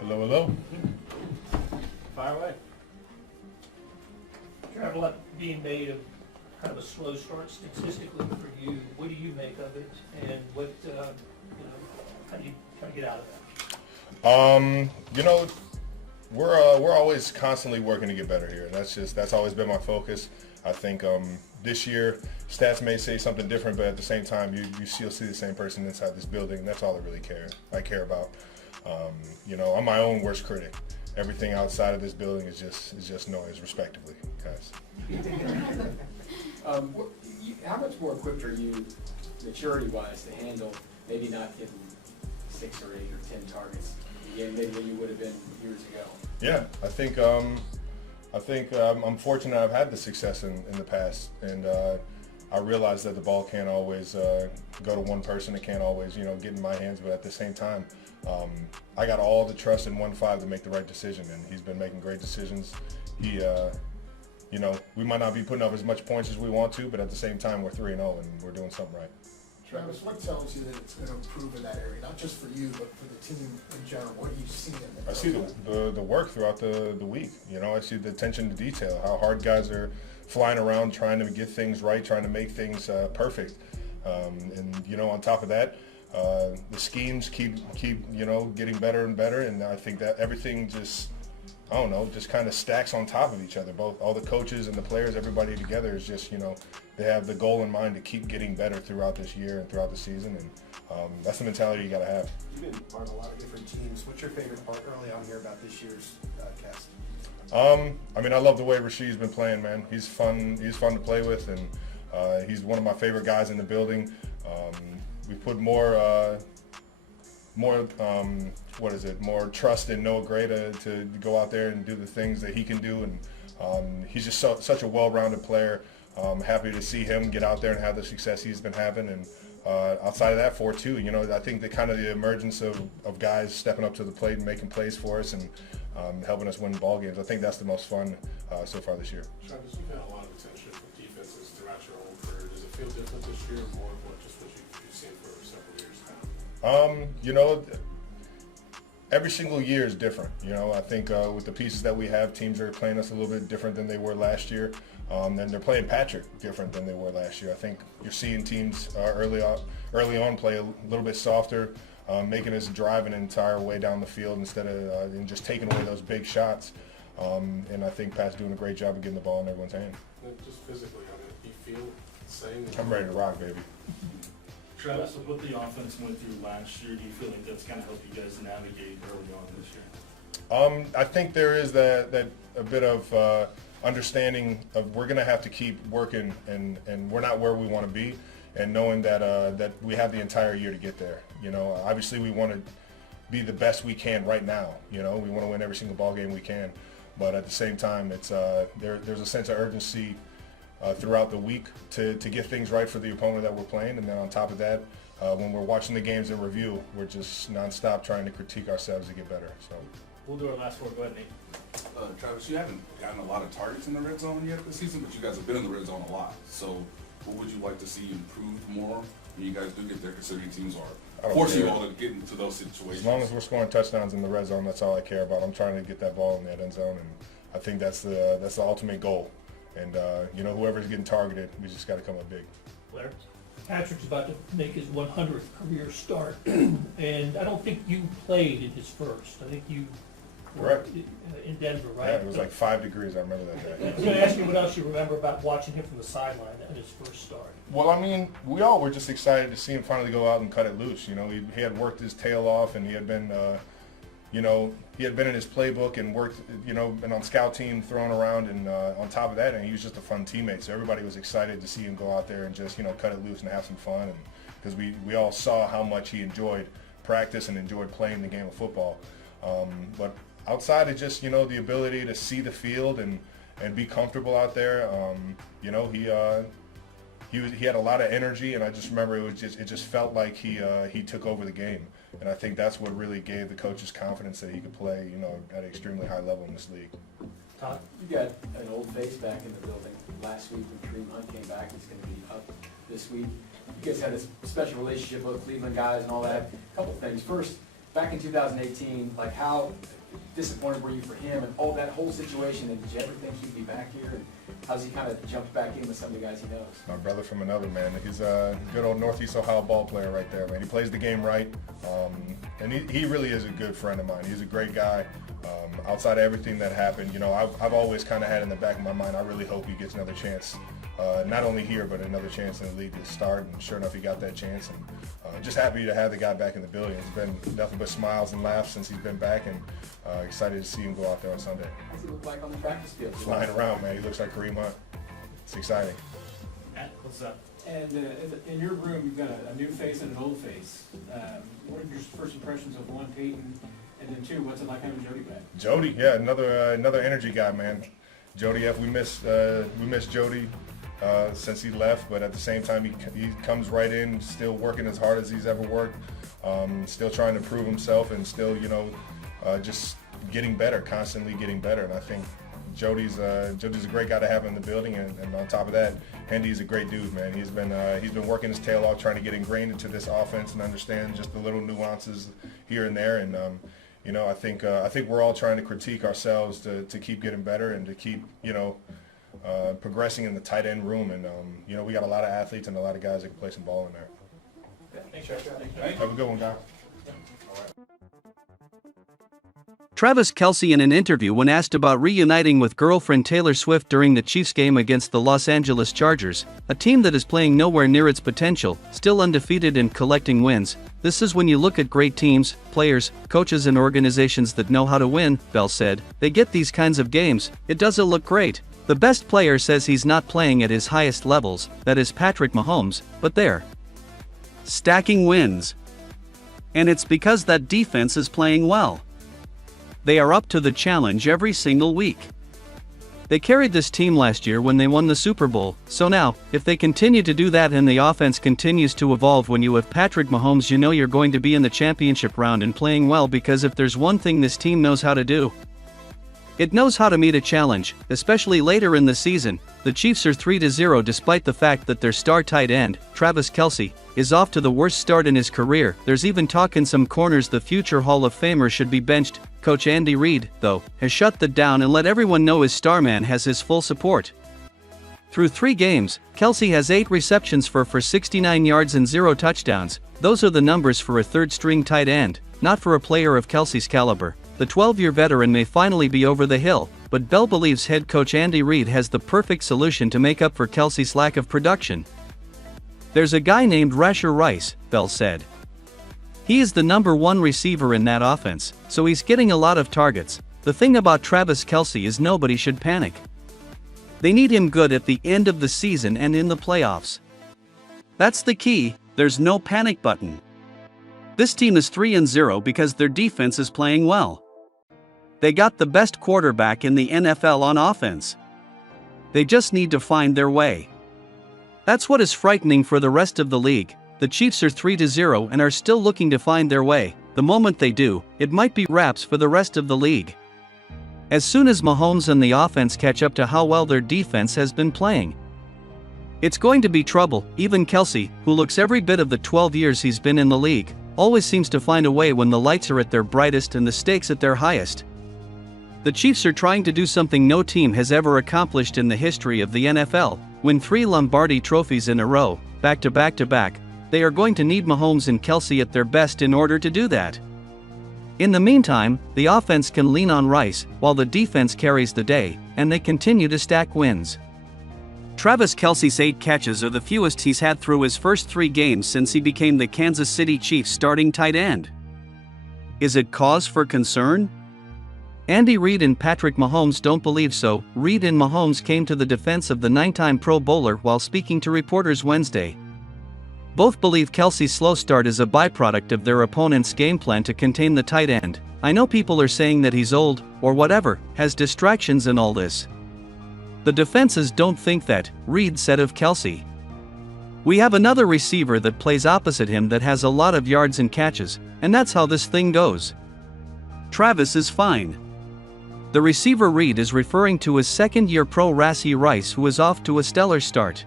Hello, hello. Fire away. Travel up being made of kind of a slow start statistically for you. What do you make of it, and what how do you get out of that? We're always constantly working to get better here. That's always been my focus. I think this year stats may say something different, but at the same time you still see the same person inside this building. That's all I care about. I'm my own worst critic. Everything outside of this building is just noise, respectively, guys. How much more equipped are you, maturity-wise, to handle maybe not hitting 6 or 8 or 10 targets again, maybe than you would have been years ago? Yeah, I think I'm fortunate I've had the success in the past, and I realize that the ball can't always go to one person. It can't always get in my hands, but at the same time, I got all the trust in 1-5 to make the right decision, and he's been making great decisions. We might not be putting up as much points as we want to, but at the same time, we're 3-0 and we're doing something right. Travis, what tells you that it's going to improve in that area, not just for you, but for the team in general? What do you see in there? I see the work throughout the week. I see the attention to detail, how hard guys are flying around trying to get things right, trying to make things perfect. On top of that, the schemes keep getting better and better, and I think that everything just kind of stacks on top of each other. Both all the coaches and the players, everybody together is just they have the goal in mind to keep getting better throughout this year and throughout the season, and that's the mentality you got to have. You've been part of a lot of different teams. What's your favorite part early on here about this year's cast? I love the way Reid's been playing, man. He's fun to play with, and he's one of my favorite guys in the building. We put more trust in Noah Gray to go out there and do the things that he can do, and he's just such a well-rounded player. I'm happy to see him get out there and have the success he's been having, and outside of that, 4-2, I think the emergence of guys stepping up to the plate and making plays for us and helping us win ball games. I think that's the most fun so far this year. Travis, you've had a lot of attention from defenses throughout your whole career. Does it feel different this year, or more of what you've seen for several years now? Every single year is different. I think with the pieces that we have, teams are playing us a little bit different than they were last year. And they're playing Patrick different than they were last year. I think you're seeing teams early on play a little bit softer, making us drive an entire way down the field instead of and just taking away those big shots. And I think Pat's doing a great job of getting the ball in everyone's hand. Just physically, do you feel the same? I'm ready to rock, baby. Travis, with what the offense went through last year, do you feel like that's kind of helped you guys navigate early on this year? I think there is that a bit of understanding of we're going to have to keep working, and we're not where we want to be, and knowing that we have the entire year to get there. Obviously we want to be the best we can right now. We want to win every single ball game we can, but at the same time, it's there's a sense of urgency throughout the week to get things right for the opponent that we're playing, and then on top of that, when we're watching the games in review, we're just nonstop trying to critique ourselves to get better. So We'll do our last word. Go ahead, Nate. Travis, you haven't gotten a lot of targets in the red zone yet this season, but you guys have been in the red zone a lot. So what would you like to see improved more when you guys do get there, considering teams are forcing you all to get into those situations? As long as we're scoring touchdowns in the red zone, that's all I care about. I'm trying to get that ball in that end zone, and I think that's the ultimate goal. And whoever's getting targeted, we just got to come up big. Blair? Patrick's about to make his 100th career start, and I don't think you played in his first. I think you were Correct. In Denver, right? Yeah, it was like 5 degrees. I remember that day. I was going to ask you what else you remember about watching him from the sideline at his first start. Well, we all were just excited to see him finally go out and cut it loose. He had worked his tail off, and he had been, he had been in his playbook and worked, been on scout team, throwing around, and on top of that, and he was just a fun teammate. So everybody was excited to see him go out there and just, cut it loose and have some fun, and because we all saw how much he enjoyed practice and enjoyed playing the game of football. But outside of just, the ability to see the field and be comfortable out there, he had a lot of energy, and I just remember it just felt like he took over the game, and I think that's what really gave the coaches confidence that he could play, at an extremely high level in this league. Todd? You got an old face back in the building. Last week when Kareem Hunt came back, he's going to be up this week. You guys had a special relationship with Cleveland guys and all that. A couple things. First, back in 2018, like how disappointed were you for him and all that whole situation, and did you ever think he'd be back here? And how's he kind of jumped back in with some of the guys he knows? My brother from another, man. He's a good old Northeast Ohio ball player right there, man. He plays the game right, and he really is a good friend of mine. He's a great guy. Outside of everything that happened, you know, I've always kind of had in the back of my mind, I really hope he gets another chance, not only here, but another chance in the league to start, and sure enough, he got that chance, and just happy to have the guy back in the building. It's been nothing but smiles and laughs since he's been back, and excited to see him go out there on Sunday. What's he look like on the practice field? Flying around, man. He looks like Kareem Hunt. It's exciting. Matt, what's up? And in your room, you've got a new face and an old face. What are your first impressions of one, Peyton, and then two, what's it like having Jody back? Jody, yeah, another energy guy, man. Jody F. We miss Jody since he left, but at the same time, he comes right in, still working as hard as he's ever worked, still trying to prove himself, and still, you know, just getting better, constantly getting better. And I think Jody's a great guy to have in the building, and on top of that, Hendy's a great dude, man. He's been working his tail off trying to get ingrained into this offense and understand just the little nuances here and there. And you know, I think we're all trying to critique ourselves to keep getting better and to keep, you know, progressing in the tight end room. And you know, we got a lot of athletes and a lot of guys that can play some ball in there. Thanks, Josh. Have a good one, guys. Travis Kelce in an interview when asked about reuniting with girlfriend Taylor Swift during the Chiefs game against the Los Angeles Chargers, a team that is playing nowhere near its potential, still undefeated and collecting wins. This is when you look at great teams, players, coaches and organizations that know how to win, Bell said. They get these kinds of games, it doesn't look great. The best player says he's not playing at his highest levels, that is Patrick Mahomes, but they're stacking wins. And it's because that defense is playing well. They are up to the challenge every single week. They carried this team last year when they won the Super Bowl, so now, if they continue to do that and the offense continues to evolve when you have Patrick Mahomes, you know you're going to be in the championship round and playing well, because if there's one thing this team knows how to do, it knows how to meet a challenge, especially later in the season. The Chiefs are 3-0 despite the fact that their star tight end, Travis Kelce, is off to the worst start in his career. There's even talk in some corners the future Hall of Famer should be benched. Coach Andy Reid, though, has shut that down and let everyone know his star man has his full support. Through 3 games, Kelce has 8 receptions for 69 yards and 0 touchdowns. Those are the numbers for a third-string tight end, not for a player of Kelce's caliber. The 12-year veteran may finally be over the hill, but Bell believes head coach Andy Reid has the perfect solution to make up for Kelce's lack of production. There's a guy named Rasher Rice, Bell said. He is the number 1 receiver in that offense, so he's getting a lot of targets. The thing about Travis Kelce is nobody should panic. They need him good at the end of the season and in the playoffs. That's the key, there's no panic button. This team is 3-0 because their defense is playing well. They got the best quarterback in the NFL on offense. They just need to find their way. That's what is frightening for the rest of the league. The Chiefs are 3-0 and are still looking to find their way. The moment they do, it might be wraps for the rest of the league. As soon as Mahomes and the offense catch up to how well their defense has been playing, it's going to be trouble. Even Kelce, who looks every bit of the 12 years he's been in the league, always seems to find a way when the lights are at their brightest and the stakes at their highest. The Chiefs are trying to do something no team has ever accomplished in the history of the NFL, win 3 Lombardi trophies in a row, back to back to back. They are going to need Mahomes and Kelce at their best in order to do that. In the meantime, the offense can lean on Rice, while the defense carries the day, and they continue to stack wins. Travis Kelce's 8 catches are the fewest he's had through his first 3 games since he became the Kansas City Chiefs starting tight end. Is it cause for concern? Andy Reid and Patrick Mahomes don't believe so. Reid and Mahomes came to the defense of the 9-time Pro Bowler while speaking to reporters Wednesday. Both believe Kelce's slow start is a byproduct of their opponent's game plan to contain the tight end. I know people are saying that he's old, or whatever, has distractions and all this. The defenses don't think that, Reid said of Kelce. We have another receiver that plays opposite him that has a lot of yards and catches, and that's how this thing goes. Travis is fine. The receiver Reid is referring to his second-year pro Rasher Rice, who is off to a stellar start.